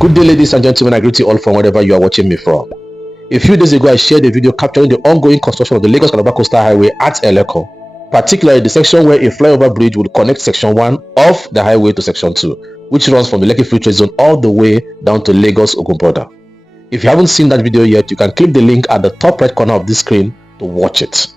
Good day, ladies and gentlemen. I greet you all from wherever you are watching me from. A few days ago, I shared a video capturing the ongoing construction of the Lagos-Calabar Coastal Highway at Eleko, particularly the section where a flyover bridge would connect section 1 of the highway to section 2, which runs from the Lekki Free Trade Zone all the way down to Lagos-Ogun border. If you haven't seen that video yet, you can click the link at the top right corner of this screen to watch it.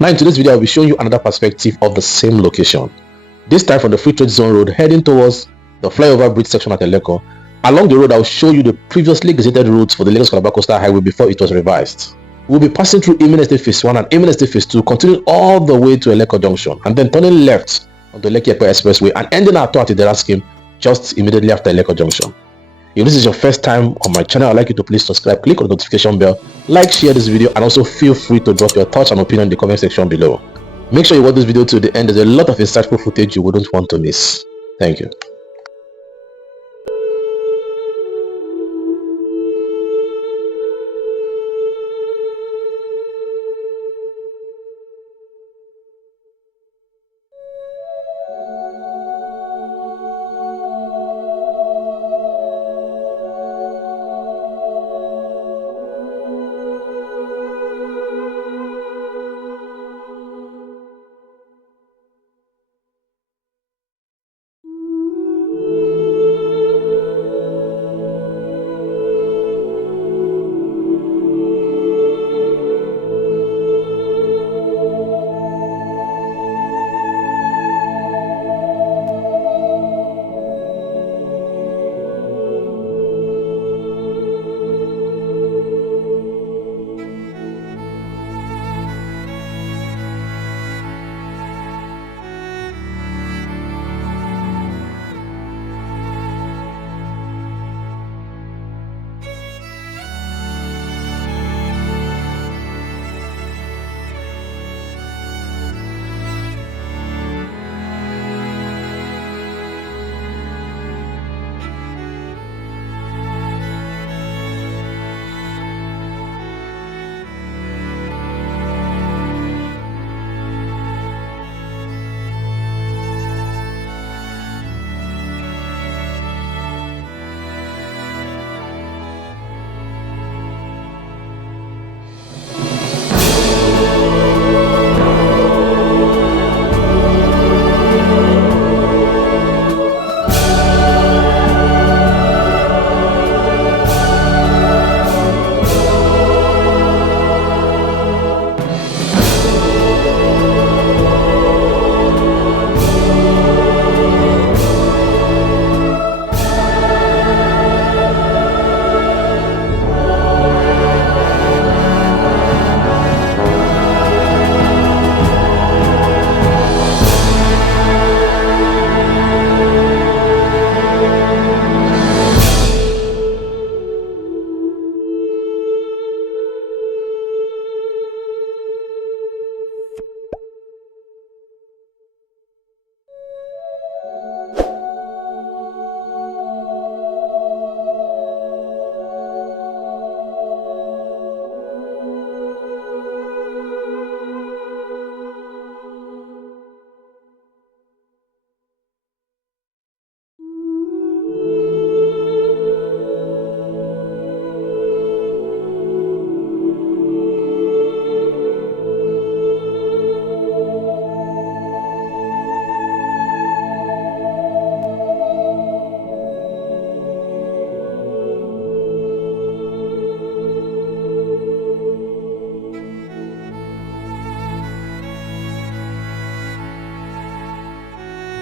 Now in today's video, I'll be showing you another perspective of the same location. This time from the Free Trade Zone road heading towards the flyover bridge section at Eleko. Along the road, I'll show you the previously gazetted routes for the Lagos-Calabar Coastal Highway before it was revised. We'll be passing through Imminent State Phase 1 and Imminent State Phase 2, continuing all the way to Eleko Junction, and then turning left on the Lekki Expressway and ending our tour at Idera Scheme just immediately after Eleko Junction. If this is your first time on my channel, I'd like you to please subscribe, click on the notification bell, like, share this video, and also feel free to drop your thoughts and opinion in the comment section below. Make sure you watch this video to the end. There's a lot of insightful footage you wouldn't want to miss. Thank you.